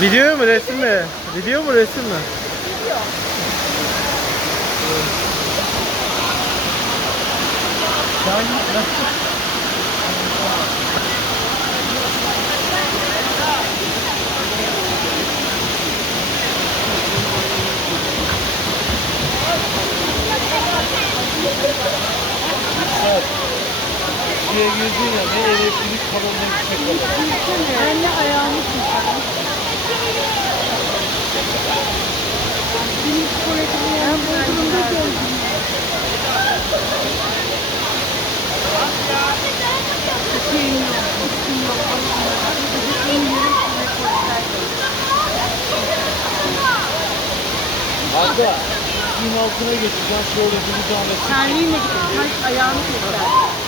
Video mu resim mi? Video mu resim mi? Suya girdin ya, ne elektrik kablosu yüksek kadar. Anne ayağımı tutar. Benim psikolojimi yani bu durumda gördüm. Şeyim yok, üstüm yok. En yarım Hatta suyun altına geçeceğim, şöyle bir zahmet. terliğimle gidip ayağımı tutar.